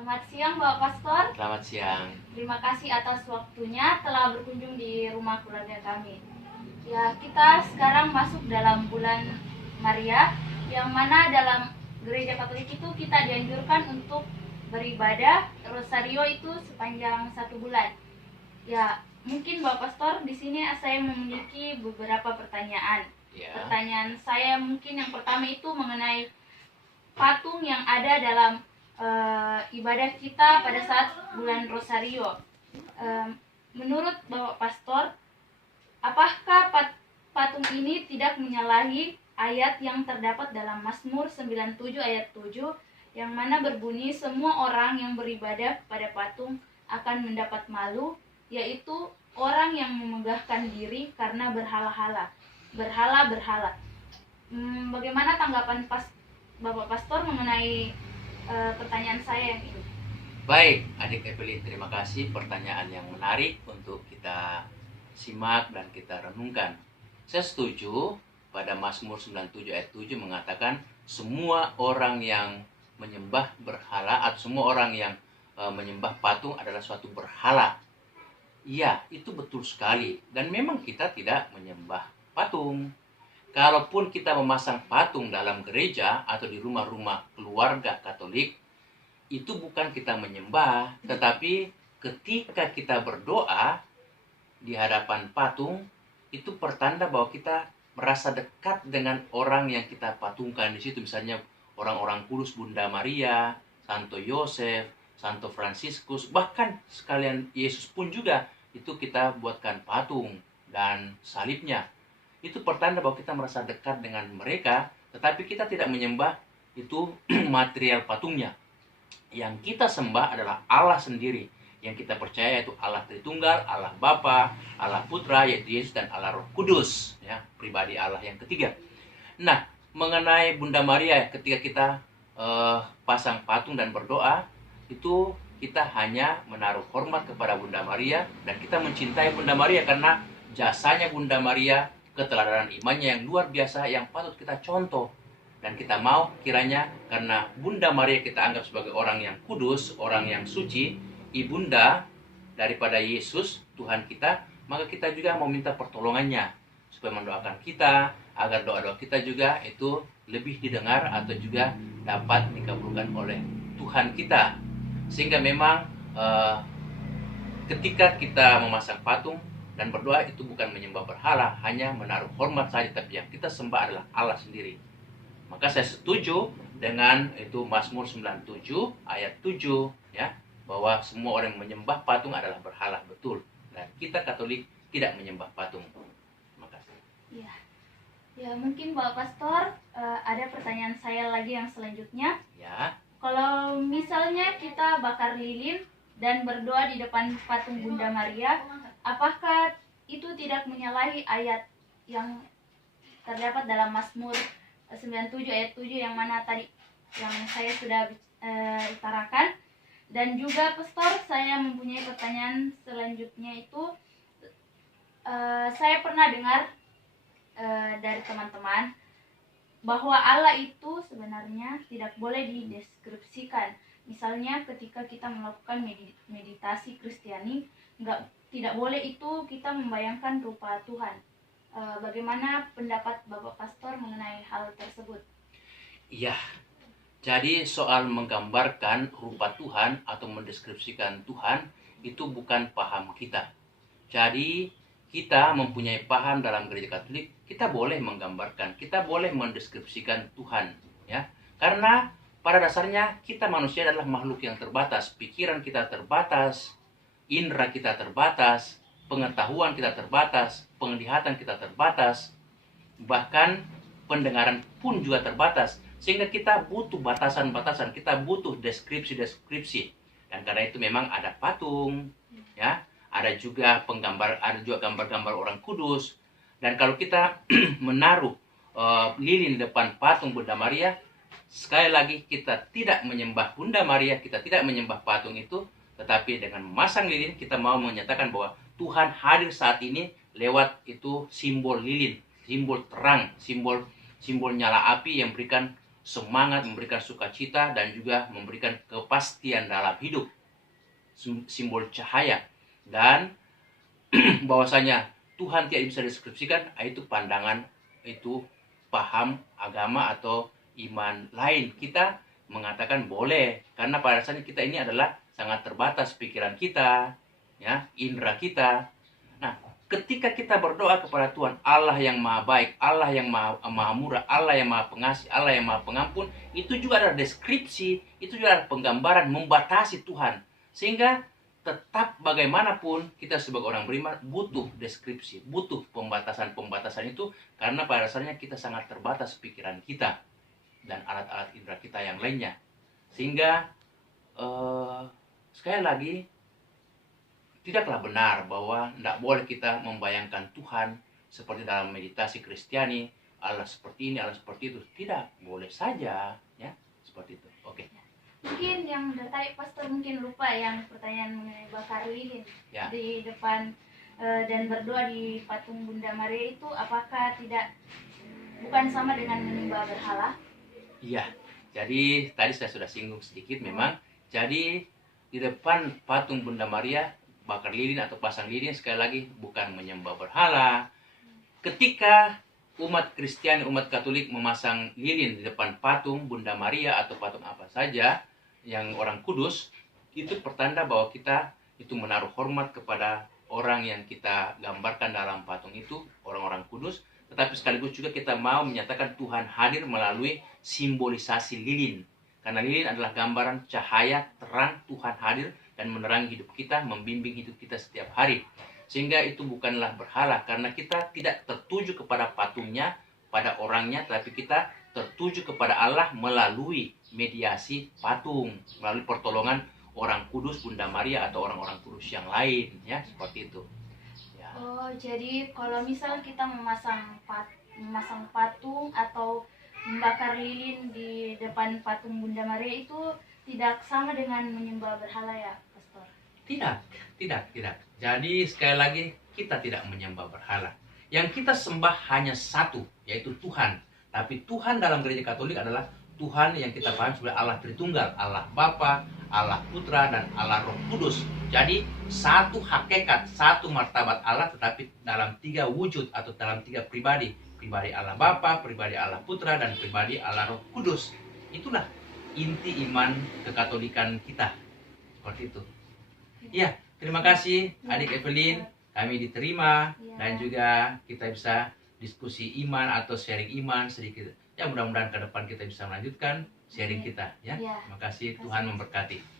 Selamat siang, Bapak Pastor. Selamat siang. Terima kasih atas waktunya telah berkunjung di rumah keluarga kami. Ya, kita sekarang masuk dalam bulan Maria, yang mana dalam gereja Katolik itu kita dianjurkan untuk beribadah rosario itu sepanjang 1 bulan. Ya, mungkin Bapak Pastor di sini saya memiliki beberapa pertanyaan. Ya. Pertanyaan saya mungkin yang pertama itu mengenai patung yang ada dalam ibadah kita pada saat bulan Rosario. Menurut Bapak Pastor, apakah patung ini tidak menyalahi ayat yang terdapat dalam Mazmur 97 ayat 7 yang mana berbunyi semua orang yang beribadah pada patung akan mendapat malu, yaitu orang yang memegahkan diri karena berhala-hala. Bagaimana tanggapan Bapak Pastor mengenai pertanyaan saya yang itu? Baik, Adik Evelyn, terima kasih pertanyaan yang menarik untuk kita simak dan kita renungkan. Saya setuju pada Mazmur 97 ayat 7 mengatakan semua orang yang menyembah berhala atau semua orang yang menyembah patung adalah suatu berhala. Iya, itu betul sekali. Dan memang kita tidak menyembah patung. Kalaupun kita memasang patung dalam gereja atau di rumah-rumah keluarga Katolik, itu bukan kita menyembah, tetapi ketika kita berdoa di hadapan patung, itu pertanda bahwa kita merasa dekat dengan orang yang kita patungkan di situ. Misalnya orang-orang kudus, Bunda Maria, Santo Yosef, Santo Fransiskus, bahkan sekalian Yesus pun juga itu kita buatkan patung dan salibnya. Itu pertanda bahwa kita merasa dekat dengan mereka, tetapi kita tidak menyembah itu material patungnya. Yang kita sembah adalah Allah sendiri. Yang kita percaya yaitu Allah Tritunggal, Allah Bapa, Allah Putra, yaitu Yesus, dan Allah Roh Kudus, ya, pribadi Allah yang ketiga. Nah, mengenai Bunda Maria, ketika kita pasang patung dan berdoa, itu kita hanya menaruh hormat kepada Bunda Maria, dan kita mencintai Bunda Maria karena jasanya Bunda Maria, keteladanan imannya yang luar biasa yang patut kita contoh. Dan kita mau kiranya karena Bunda Maria kita anggap sebagai orang yang kudus, orang yang suci, ibunda daripada Yesus, Tuhan kita, maka kita juga mau minta pertolongannya supaya mendoakan kita agar doa-doa kita juga itu lebih didengar atau juga dapat dikabulkan oleh Tuhan kita. Sehingga memang ketika kita memasang patung dan berdoa itu bukan menyembah berhala, hanya menaruh hormat saja, tapi yang kita sembah adalah Allah sendiri. Maka saya setuju dengan itu Mazmur 97 ayat 7, ya, bahwa semua orang yang menyembah patung adalah berhala, betul. Dan kita Katolik tidak menyembah patung. Terima kasih. Ya, ya mungkin Bapak Pastor, ada pertanyaan saya lagi yang selanjutnya. Ya. Kalau misalnya kita bakar lilin dan berdoa di depan patung Bunda Maria, apakah itu tidak menyalahi ayat yang terdapat dalam Mazmur 97 ayat 7 yang mana tadi yang saya sudah utarakan? Dan juga Pastor, saya mempunyai pertanyaan selanjutnya itu, saya pernah dengar dari teman-teman bahwa Allah itu sebenarnya tidak boleh dideskripsikan. Misalnya ketika kita melakukan meditasi Kristiani, tidak boleh itu kita membayangkan rupa Tuhan. Bagaimana pendapat Bapak Pastor mengenai hal tersebut? Iya. Jadi soal menggambarkan rupa Tuhan atau mendeskripsikan Tuhan itu bukan paham kita. Jadi kita mempunyai paham dalam gereja Katolik, kita boleh menggambarkan, kita boleh mendeskripsikan Tuhan, ya. Karena pada dasarnya kita manusia adalah makhluk yang terbatas, pikiran kita terbatas, indera kita terbatas, pengetahuan kita terbatas, penglihatan kita terbatas, bahkan pendengaran pun juga terbatas. Sehingga kita butuh batasan-batasan, kita butuh deskripsi-deskripsi. Dan karena itu memang ada patung, ya, ada juga gambar-gambar orang kudus. Dan kalau kita menaruh lilin di depan patung Bunda Maria, sekali lagi kita tidak menyembah Bunda Maria, kita tidak menyembah patung itu, tetapi dengan memasang lilin kita mau menyatakan bahwa Tuhan hadir saat ini lewat itu simbol lilin, simbol terang, simbol nyala api yang berikan semangat, memberikan sukacita, dan juga memberikan kepastian dalam hidup. Simbol cahaya. Dan bahwasanya Tuhan tidak bisa deskripsikan, itu pandangan, itu paham agama atau iman lain. Kita mengatakan boleh, karena pada dasarnya kita ini adalah sangat terbatas pikiran kita, ya, indera kita. Nah, ketika kita berdoa kepada Tuhan, Allah yang maha baik, Allah yang maha murah, Allah yang maha pengasih, Allah yang maha pengampun, itu juga adalah deskripsi, itu juga adalah penggambaran membatasi Tuhan. Sehingga tetap bagaimanapun kita sebagai orang beriman butuh deskripsi, butuh pembatasan-pembatasan itu, karena pada dasarnya kita sangat terbatas pikiran kita dan alat-alat indera kita yang lainnya. Sehingga sekali lagi, tidaklah benar bahwa tidak boleh kita membayangkan Tuhan seperti dalam meditasi Kristiani, Allah seperti ini, Allah seperti itu. Tidak, boleh saja, ya, seperti itu. Oke. Mungkin yang tadi pastor mungkin lupa yang pertanyaan mengenai bakar lilin Ya. di depan dan berdoa di patung Bunda Maria itu, apakah bukan sama dengan menyembah berhala? Iya, jadi tadi saya sudah singgung sedikit memang. Jadi di depan patung Bunda Maria bakar lilin atau pasang lilin, sekali lagi bukan menyembah berhala. Ketika umat Kristiani, umat Katolik memasang lilin di depan patung Bunda Maria atau patung apa saja yang orang kudus, itu pertanda bahwa kita itu menaruh hormat kepada orang yang kita gambarkan dalam patung itu, orang-orang kudus. Tetapi sekaligus juga kita mau menyatakan Tuhan hadir melalui simbolisasi lilin. Karena lilin adalah gambaran cahaya terang Tuhan hadir dan menerangi hidup kita, membimbing hidup kita setiap hari. Sehingga itu bukanlah berhala, karena kita tidak tertuju kepada patungnya, pada orangnya, tapi kita tertuju kepada Allah melalui mediasi patung, melalui pertolongan orang kudus, Bunda Maria atau orang-orang kudus yang lain, ya, seperti itu. Ya. Oh, jadi kalau misal kita memasang patung atau membakar lilin di depan patung Bunda Maria itu tidak sama dengan menyembah berhala ya, Pastor? Tidak. Jadi sekali lagi, kita tidak menyembah berhala. Yang kita sembah hanya satu, yaitu Tuhan. Tapi Tuhan dalam gereja Katolik adalah Tuhan yang kita paham sebagai Allah Tritunggal, Allah Bapa, Allah Putra, dan Allah Roh Kudus. Jadi satu hakikat, satu martabat Allah, tetapi dalam tiga wujud atau dalam tiga pribadi. Pribadi Allah Bapa, pribadi Allah Putra, dan pribadi Allah Roh Kudus. Itulah inti iman kekatolikan kita. Seperti itu. Ya, terima kasih adik Evelyn. Kami diterima dan juga kita bisa diskusi iman atau sharing iman sedikit. Ya, mudah-mudahan ke depan kita bisa melanjutkan sharing kita, ya. Terima kasih, Tuhan memberkati.